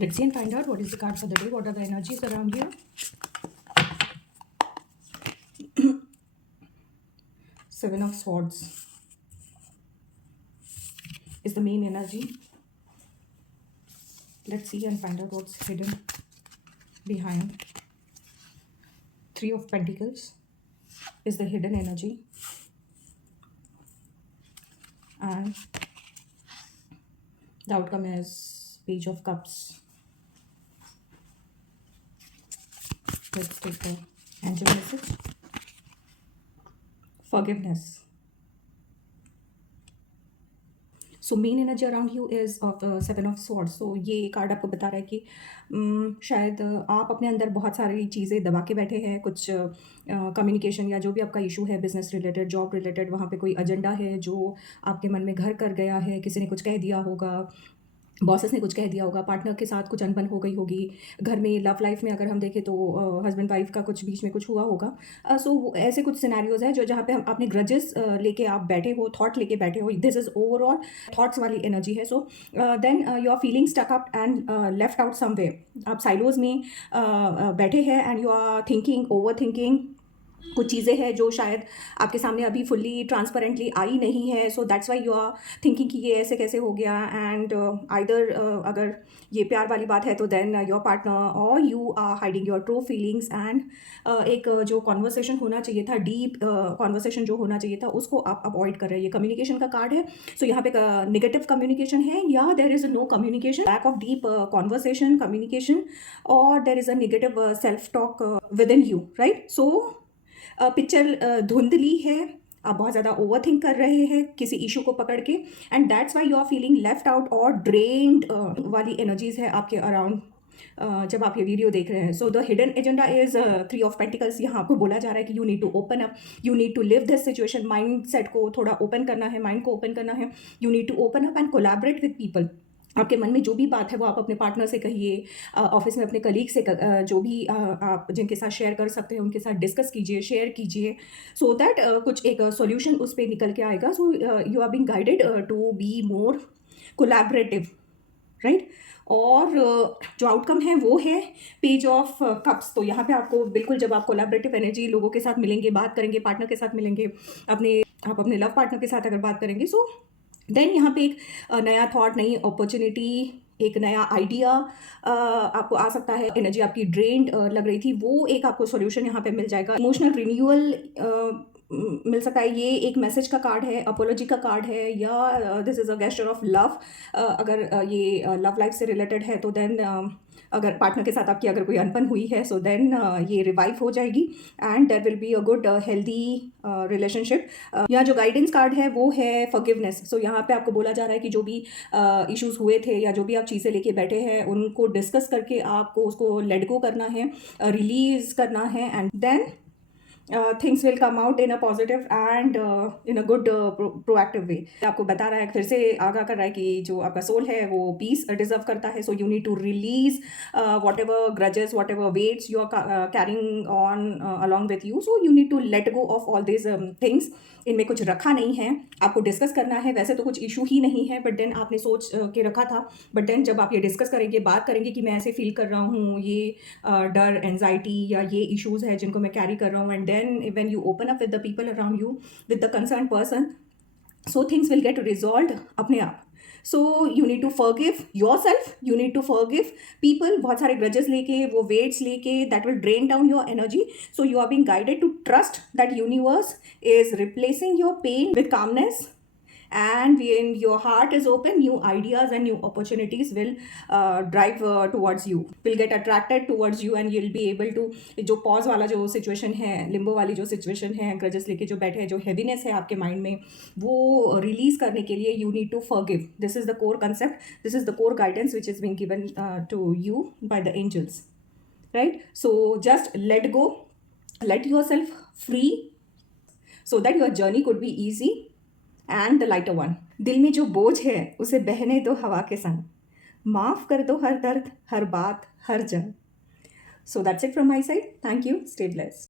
Let's see and find out what is the card for the day. What are the energies around you? Seven of Swords is the main energy. Let's see and find out what's hidden behind. Three of Pentacles is the hidden energy. And the outcome is Page of Cups. Let's take the angel message. Forgiveness. So main energy around you is of seven of swords. So ये card आपको बता रहा है कि शायद आप अपने अंदर बहुत सारी चीज़ें दबा के बैठे हैं. कुछ कम्युनिकेशन या जो भी आपका इशू है, बिजनेस रिलेटेड, जॉब रिलेटेड, वहाँ पे कोई एजेंडा है जो आपके मन में घर कर गया है. किसी ने कुछ कह दिया होगा, बॉसेस ने कुछ कह दिया होगा, पार्टनर के साथ कुछ अनबन हो गई होगी. घर में लव लाइफ में अगर हम देखें तो हस्बैंड वाइफ का कुछ बीच में कुछ हुआ होगा. सो ऐसे कुछ सिनेरियोज हैं जो जहाँ पे हम अपने ग्रजेस लेके आप बैठे हो, थॉट लेके बैठे हो. दिस इज ओवरऑल थॉट्स वाली एनर्जी है. So then you are feeling stuck up and left out somewhere. आप साइलोज में बैठे हैं and you are thinking, over thinking. कुछ चीज़ें हैं जो शायद आपके सामने अभी फुल्ली ट्रांसपेरेंटली आई नहीं है. So that's why you are thinking कि ये ऐसे कैसे हो गया. एंड आइदर अगर ये प्यार वाली बात है तो देन योर पार्टनर और you are hiding your true feelings. And एक जो कॉन्वर्सेशन होना चाहिए था, डीप कॉन्वर्सेशन जो होना चाहिए था, उसको आप अवॉइड कर रहे हैं. ये कम्युनिकेशन का कार्ड है. सो यहाँ पे निगेटिव कम्युनिकेशन है या there is no communication, lack of deep conversation, communication, और there is a negative self talk within you, right. So picture धुंधली है. आप बहुत ज़्यादा ओवर थिंक कर रहे हैं किसी इशू को पकड़ के. And that's why you are feeling left out और ड्रेन्ड वाली एनर्जीज है आपके अराउंड जब आप ये वीडियो देख रहे हैं. So the hidden agenda is three of pentacles. यहाँ आपको बोला जा रहा है कि you need to open up, you need to live this situation. Mind set को थोड़ा ओपन करना है, माइंड को ओपन करना है. You need to open up and collaborate with people. आपके मन में जो भी बात है वो आप अपने पार्टनर से कहिए, ऑफिस में अपने कलीग से जो भी आप जिनके साथ शेयर कर सकते हैं उनके साथ डिस्कस कीजिए, शेयर कीजिए. सो दैट कुछ एक सॉल्यूशन उस पर निकल के आएगा. So you are being guided to be more collaborative, right. और जो आउटकम है वो है पेज ऑफ कप्स. तो यहाँ पे आपको बिल्कुल, जब आप कोलैबोरेटिव एनर्जी लोगों के साथ मिलेंगे, बात करेंगे, पार्टनर के साथ मिलेंगे, आप अपने लव पार्टनर के साथ अगर बात करेंगे, सो देन यहाँ पे एक नया थॉट, नई अपॉर्चुनिटी, एक नया आइडिया आपको आ सकता है. एनर्जी आपकी ड्रेन्ड लग रही थी, वो एक आपको सॉल्यूशन यहाँ पे मिल जाएगा. इमोशनल रिन्यूअल मिल सकता है. ये एक मैसेज का कार्ड है, अपोलॉजी का कार्ड है, या this is a gesture of love. अगर ये लव लाइफ से रिलेटेड है तो देन अगर पार्टनर के साथ आपकी अगर कोई अनबन हुई है, सो देन ये रिवाइव हो जाएगी and there will be a good healthy relationship. यहाँ जो गाइडेंस कार्ड है वो है फॉरगिवनेस. सो यहाँ पे आपको बोला जा रहा है कि जो भी इश्यूज हुए थे या जो भी आप चीज़ें लेके बैठे हैं उनको डिस्कस करके आपको उसको लेट गो करना है, रिलीज करना है. And then things will come out in a positive and in a good proactive way. आपको बता रहा है, फिर से आगाह कर रहा है कि जो आपका सोल है वो पीस डिजर्व करता है. So you need to release whatever grudges, whatever weights you are carrying on along with you. So you need to let go of all this things. इनमें कुछ रखा नहीं है, आपको डिस्कस करना है. वैसे तो कुछ इशू ही नहीं है, बट देन आपने सोच के रखा था. बट देन जब आप ये डिस्कस करेंगे, बात करेंगे कि मैं ऐसे फील कर रहा हूँ, ये डर, एंजाइटी या ये इश्यूज है जिनको मैं कैरी कर रहा हूँ, and then when you open up with the people around you, with the concern person, so things will get resolve अपने आप. So you need to forgive yourself, you need to forgive people. बहुत सारे grudges लेके, वो weights लेके, that will drain down your energy. So you are being guided to trust that universe is replacing your pain with calmness. And when your heart is open, new ideas and new opportunities will drive towards you, will get attracted towards you, and you'll be able to, जो pause वाला जो situation है, limbo वाली जो situation है, grudges लेके जो बैठे हैं, जो heaviness है आपके mind में, वो release करने के लिए you need to forgive. This is the core concept, this is the core guidance which is being given to you by the angels, right? So just let go, let yourself free so that your journey could be easy and the lighter one. दिल में जो बोझ है उसे बहने दो हवा के संग, माफ़ कर दो हर दर्द, हर बात, हर जंग. So that's it from my side. Thank you. Stay blessed.